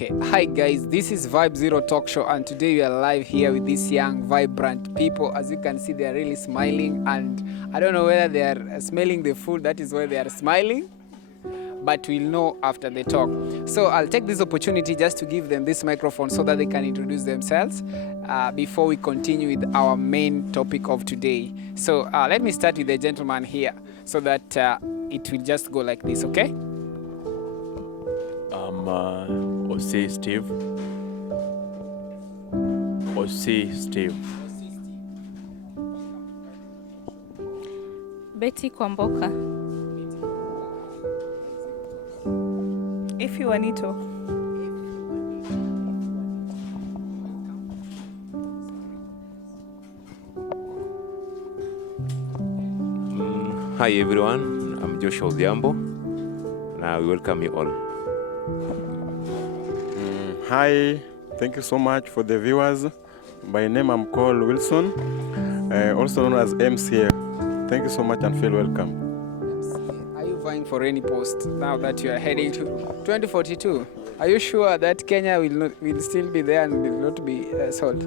Okay, hi guys, this is Vibe Zero Talk Show, and today we are live here with these young, vibrant people. As you can see, they are really smiling, and I don't know whether they are smelling the food, that is why they are smiling, but we'll know after the talk. So I'll take this opportunity just to give them this microphone so that they can introduce themselves before we continue with our main topic of today. So let me start with the gentleman here so that it will just go like this, okay? Ose Steve. Betty Kwamboka. If you Wanito. Hi everyone, I'm Joshua Odhiambo, and I welcome you all. Hi, thank you so much for the viewers. By name I'm called Wilson, also known as MCA. Thank you so much and feel welcome. Are you vying for any post now that you are heading to 2042? Are you sure that Kenya will still be there and will not be sold?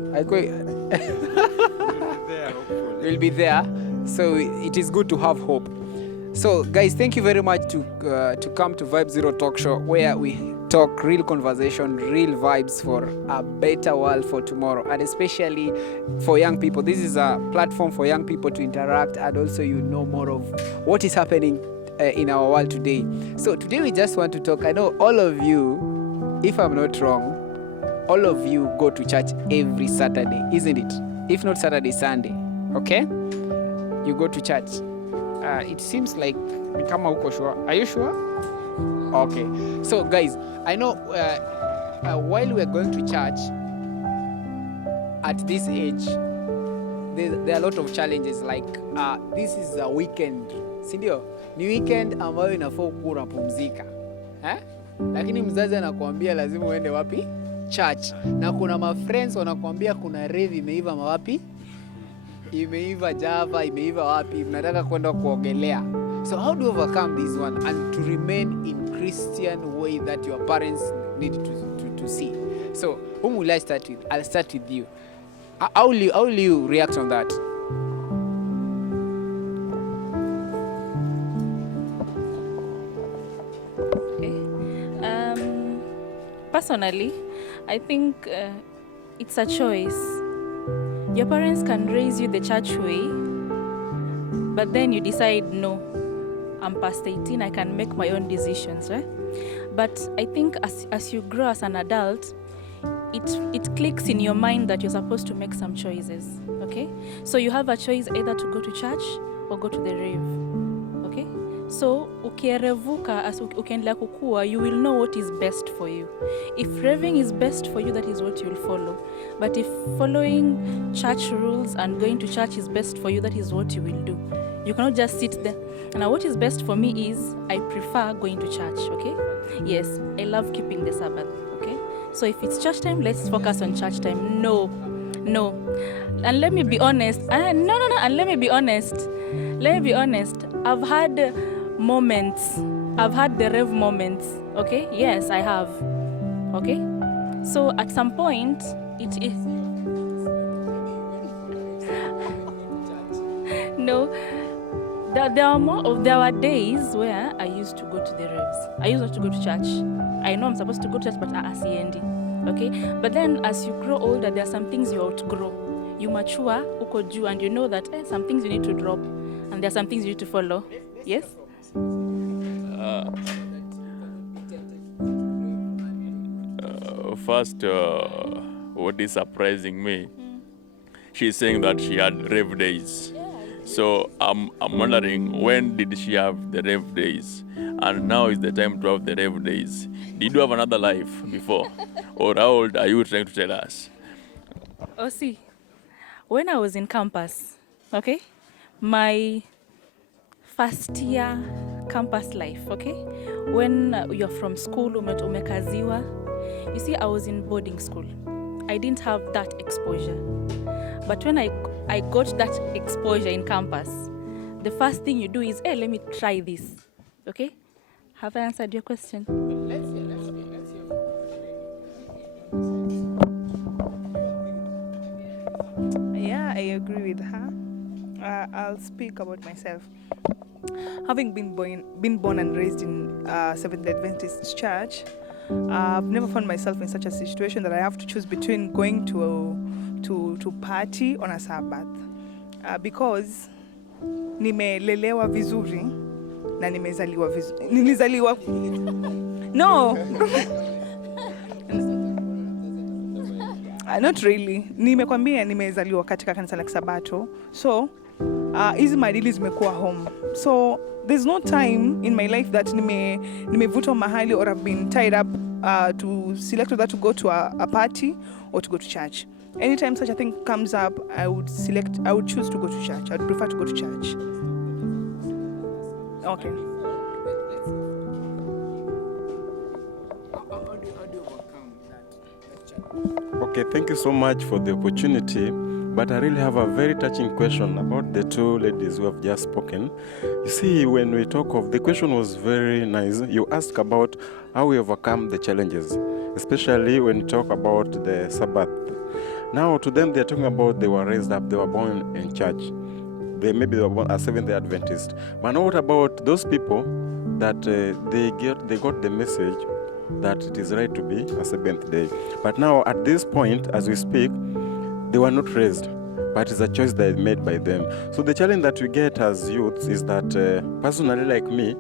Will be there. So it is good to have hope. So guys, thank you very much to come to Vibe Zero Talk Show, where we talk real conversation, real vibes for a better world for tomorrow, and especially for young people. This is a platform for young people to interact and also know more of what is happening in our world today. So today we just want to talk. I know all of you, if I'm not wrong, all of you go to church every Saturday, isn't it? If not Saturday, Sunday, okay? You go to church. It seems like kama uko sure. Are you sure? Okay. So guys, I know while we're going to church at this age, there are a lot of challenges, like this is a weekend, si ndio? Ni weekend ambayo inafaa kuwa unapumzika. Lakini mzazi anakuambia lazima uende wapi? Church. Na kuna ma friends wanakuambia kuna rave imeiva mawapi? Imeiva Java, imeiva wapi? Mnataka kwenda kuogelea. So how do you overcome this one and to remain in Christian way that your parents need to see? So whom will I start with? I'll start with you. How will you react on that? Okay. Personally, I think it's a choice. Your parents can raise you the church way, but then you decide, no, I'm past 18, I can make my own decisions, right? But I think as you grow as an adult, it clicks in your mind that you're supposed to make some choices, okay? So you have a choice either to go to church or go to the rave, okay? So ukierevuka, as ukiendelea kukua, you will know what is best for you. If raving is best for you, that is what you'll follow. But if following church rules and going to church is best for you, that is what you will do. You cannot just sit there. Now, what is best for me is I prefer going to church, okay? Yes, I love keeping the Sabbath, okay? So if it's church time, let's focus on church time. No. And let me be honest. And let me be honest. I've had moments. I've had the rev moments, okay? Yes, I have, okay? So at some point, it is... No. There were days where I used to go to the revs. I used not to go to church. I know I'm supposed to go to church, but siendi. Okay? But then as you grow older, there are some things you outgrow. You mature, uko juu, and you know that some things you need to drop, and there are some things you need to follow. Yes? First, what is surprising me, she's saying that she had rave days. So I'm wondering, when did she have the rave days? And now is the time to have the rave days. Did you have another life before? Or how old are you trying to tell us? Oh, see, when I was in campus, okay, my first year campus life, okay, when you're from school, umekaziwa, you see, I was in boarding school. I didn't have that exposure. But when I got that exposure in campus, the first thing you do is, hey, let me try this. Okay? Have I answered your question? Let's hear. agree with her. I'll speak about myself. Having been born and raised in Seventh-day Adventist Church, I've never found myself in such a situation that I have to choose between going to party on a Sabbath, because nimelelewa vizuri na nimezaliwa vizuri. Nilizaliwa no. Not really. Nimekwambia nimezaliwa katika kanisa la Kisabato. So hizi maadili zimekuwa home. So there's no time in my life that nimevutwa mahali or I've been tied up to select whether to go to a party or to go to church. Anytime such a thing comes up, I would choose to go to church. I would prefer to go to church. Okay. Okay, thank you so much for the opportunity. But I really have a very touching question about the two ladies who have just spoken. You see, when we talk of, the question was very nice. You asked about how we overcome the challenges, especially when you talk about the Sabbath. Now, to them, they're talking about they were raised up, they were born in church. Maybe they were born as Seventh-day Adventist. But now what about those people that they got the message that it is right to be a seventh day? But now, at this point, as we speak, they were not raised, but it's a choice that is made by them. So the challenge that we get as youths is that, personally like me,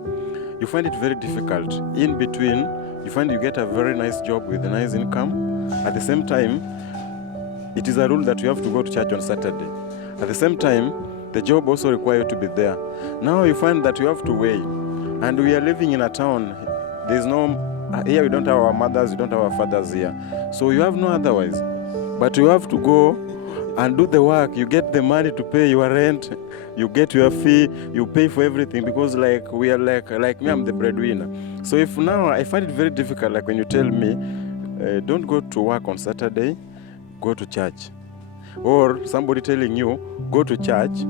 you find it very difficult. In between, you find you get a very nice job with a nice income. At the same time, it is a rule that you have to go to church on Saturday. At the same time, the job also requires you to be there. Now you find that you have to weigh. And we are living in a town. There's no, here we don't have our mothers, we don't have our fathers here. So you have no otherwise. But you have to go and do the work. You get the money to pay your rent, you get your fee, you pay for everything, because like we are like me, I'm the breadwinner. So if now I find it very difficult, like when you tell me, don't go to work on Saturday, go to church. Or somebody telling you, go to church,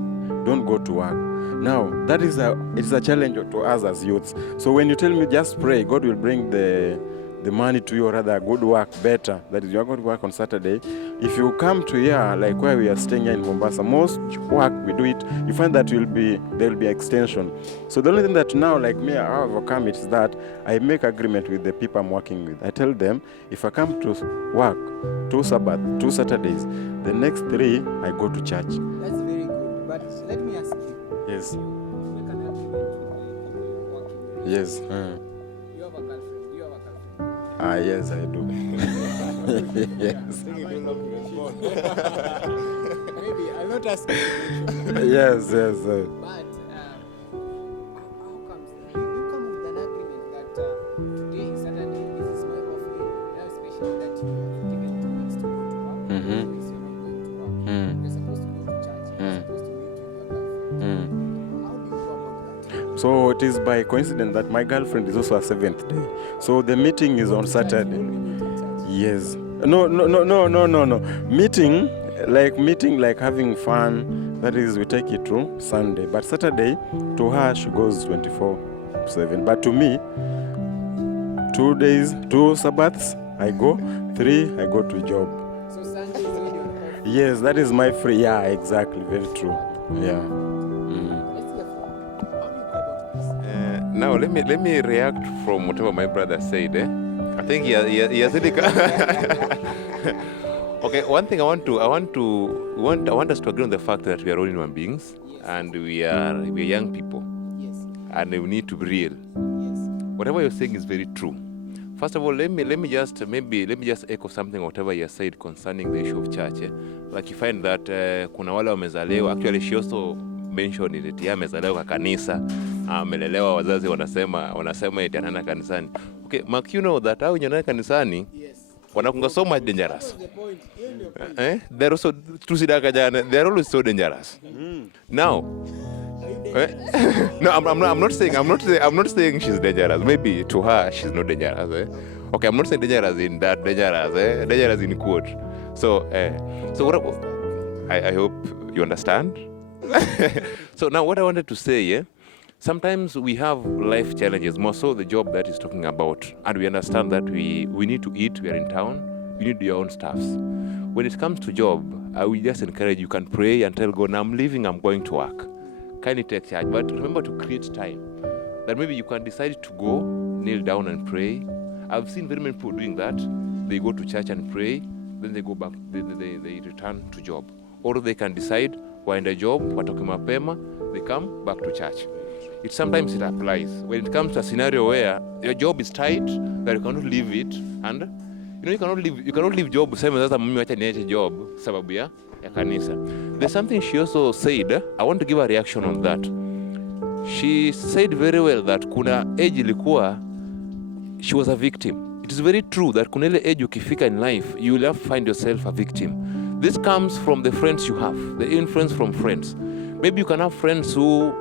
don't go to work. Now, that is it's a challenge to us as youths. So when you tell me just pray, God will bring the money to you, or rather good work better. That is, you are going to work on Saturday. If you come to here, like where we are staying here in Mombasa, most work we do it, you find that there will be extension. So the only thing that now, like me, I overcome it is that I make agreement with the people I'm working with. I tell them, if I come to work 2 Sabbath, 2 Saturdays, the next 3 I go to church. That's very good. But let me ask you. Yes. You make an agreement with the people you're working with. Yes. You have a girlfriend. Do you have a girlfriend? Yes, I do. Yes. Maybe I'm not asking you. Yes. But how comes you come with an agreement that today is Saturday, this is my off day, now especially that you have given 2 weeks to go to work, Mhm. 2 weeks you're not going to work, you're supposed to go to church, you're supposed to meet with your girlfriend. How do you go about that? So it is by coincidence that my girlfriend is also a 7th day. So the meeting is on Saturday. Yes. No. Meeting like having fun. That is, we take it to Sunday. But Saturday, to her, she goes 24/7. But to me, 2 days, 2 Sabbaths, I go. 3, I go to job. So Sunday is when you're off. Yes, that is my free. Yeah, exactly. Very true. Yeah. Let's hear from you. How do you go about this? Now let me react from whatever my brother said. I think he has really okay. One thing I want us to agree on the fact that we are all human beings, and we are young people, Yes. and we need to be real. Yes. Whatever you're saying is very true. First of all, let me just echo something whatever you said concerning the issue of church. Like you find that kuna wale wamezaliwa. Actually, she also mentioned it. Yeye amezaliwa kwa kanisa, amelelewa, wazazi wanasema eti anaenda kanisani. Okay, Mark, you know that how you're kanisani, Yes. wanakunga so much dangerous. The point. They're also they're always so dangerous. Now, no, I'm not saying she's dangerous. Maybe to her she's not dangerous. Okay, I'm not saying dangerous in that dangerous. Dangerous in quote. So what? I hope you understand. So now what I wanted to say, sometimes we have life challenges, more so the job that he's talking about, and we understand that we need to eat. We are in town. We need to do our own stuffs. When it comes to job, I will just encourage you can pray and tell God, I'm leaving, I'm going to work. Kindly take charge. But remember to create time. That maybe you can decide to go, kneel down and pray. I've seen very many people doing that. They go to church and pray, then they go back, they return to job. Or they can decide, waenda job, watoke mapema, they come back to church. Sometimes it applies. When it comes to a scenario where your job is tight, that you cannot leave it, and you cannot leave job, same as mimi wacha niache job, sababu ya kanisa. There's something she also said, I want to give a reaction on that. She said very well that kuna age ilikuwa, she was a victim. It is very true that kuna ile age ukifika in life, you will have to find yourself a victim. This comes from the friends you have, the influence from friends. Maybe you can have friends who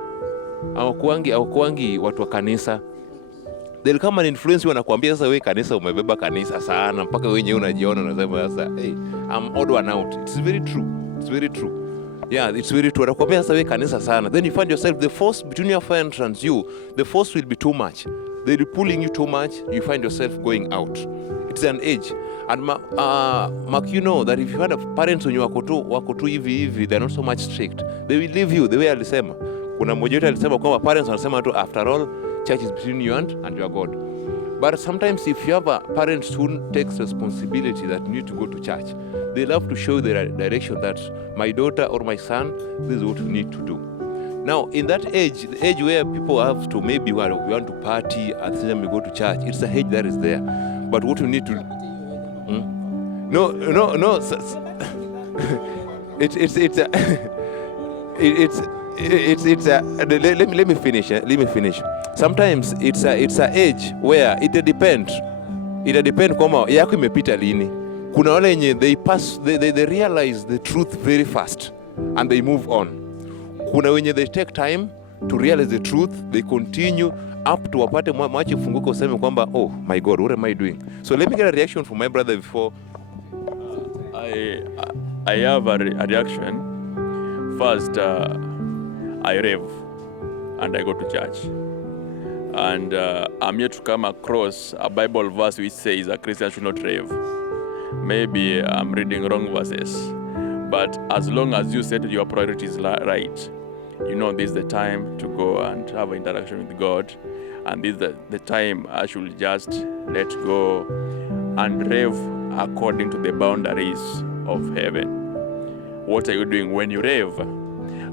hawakuangi watu wa kanisa. They'll come and influence you, wanakuambia sasa wewe kanisa umebeba kanisa sana mpaka wewe wenyewe unajiona unasema sasa hey, I'm odd one out. It's very true. It's very true. Yeah, it's very true. Wanakuambia sasa wewe kanisa sana. Then you find yourself, the force between your friends and you, the force will be too much. They'll be pulling you too much. You find yourself going out. It's an age. And Mark, you know that if you had parents when you wako tu hivi, they're not so much strict. They will leave you the way alisema. Kuna mmoja wetu alisema kwamba parents wanasema tu after all church is between you and your God. But sometimes if you have a parent who takes responsibility that you need to go to church, they love to show the direction that my daughter or my son, this is what you need to do. Now, in that age, the age where people have to maybe we want to party at the same time we go to church, it's a age that is there. But what you need to No. Let me finish. Sometimes it's a age where it depends kama yako imepita lini. Kuna wale wenye they realize the truth very fast and they move on. Kuna wenye they take time to realize the truth, they continue up to wapate mwache funguko useme kwamba oh my God, what am I doing? So let me get a reaction from my brother before. I have a reaction. First, I rave and I go to church. And I'm yet to come across a Bible verse which says a Christian should not rave. Maybe I'm reading wrong verses. But as long as you set your priorities right, you know this is the time to go and have an interaction with God. And this is the time I should just let go and rave according to the boundaries of heaven. What are you doing when you rave?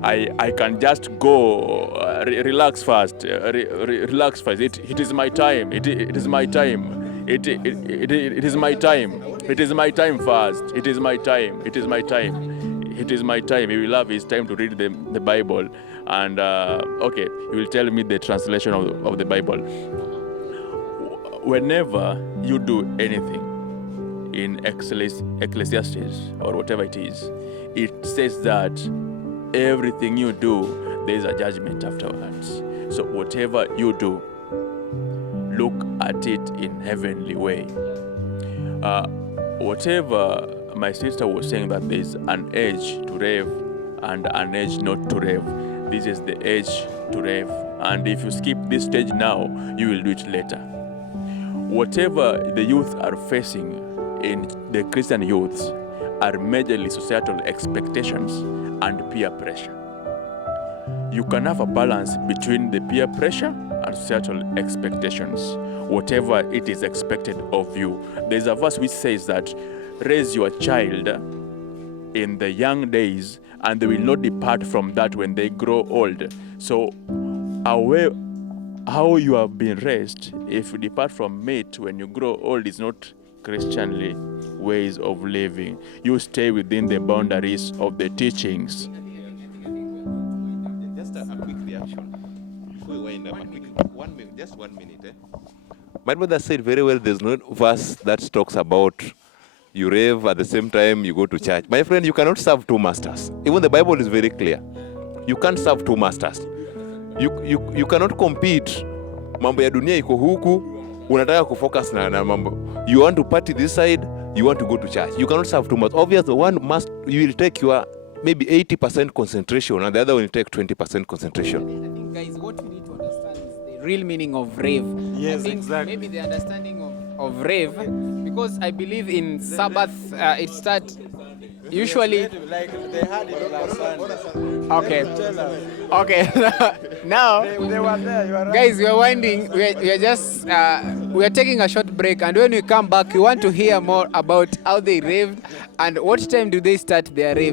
I can just go relax fast. Relax fast. It is my time. It is my time. It is my time. It is my time fast. It is my time. It is my time. It is my time. He will have his time to read the Bible. And okay, he will tell me the translation of the Bible. Whenever you do anything in Ecclesiastes or whatever it is, it says that everything you do, there is a judgment afterwards. So whatever you do, look at it in heavenly way. Whatever my sister was saying, that there is an age to rave and an age not to rave. This is the age to rave. And if you skip this stage now, you will do it later. Whatever the youth are facing in the Christian youths are majorly societal expectations and peer pressure. You can have a balance between the peer pressure and societal expectations, whatever it is expected of you. There's a verse which says that raise your child in the young days and they will not depart from that when they grow old. So how you have been raised, if you depart from it when you grow old, is not Christianly ways of living. You stay within the boundaries of the teachings. Just a quick reaction. Before we wind up, just 1 minute. My brother said very well, there's no verse that talks about you rave at the same time you go to church. My friend, you cannot serve two masters. Even the Bible is very clear. You can't serve two masters. You cannot compete. Mambo ya dunia iko huku, unataka kufocus na mambo. You want to party this side, you want to go to church. You cannot serve two masters. Obviously, you will take your maybe 80% concentration and the other will take 20% concentration. I think, guys, what we need to understand is the real meaning of rave. Yes, I think exactly. Maybe the understanding of rave, because I believe in Sabbath, it starts. usually. Like they had it last Sunday. Okay. Tell us. Okay. Now, They were there. You are right. guys, we are winding. We are just we are taking a short break, and when we come back, we want to hear more about how they raved and what time do they start their rave.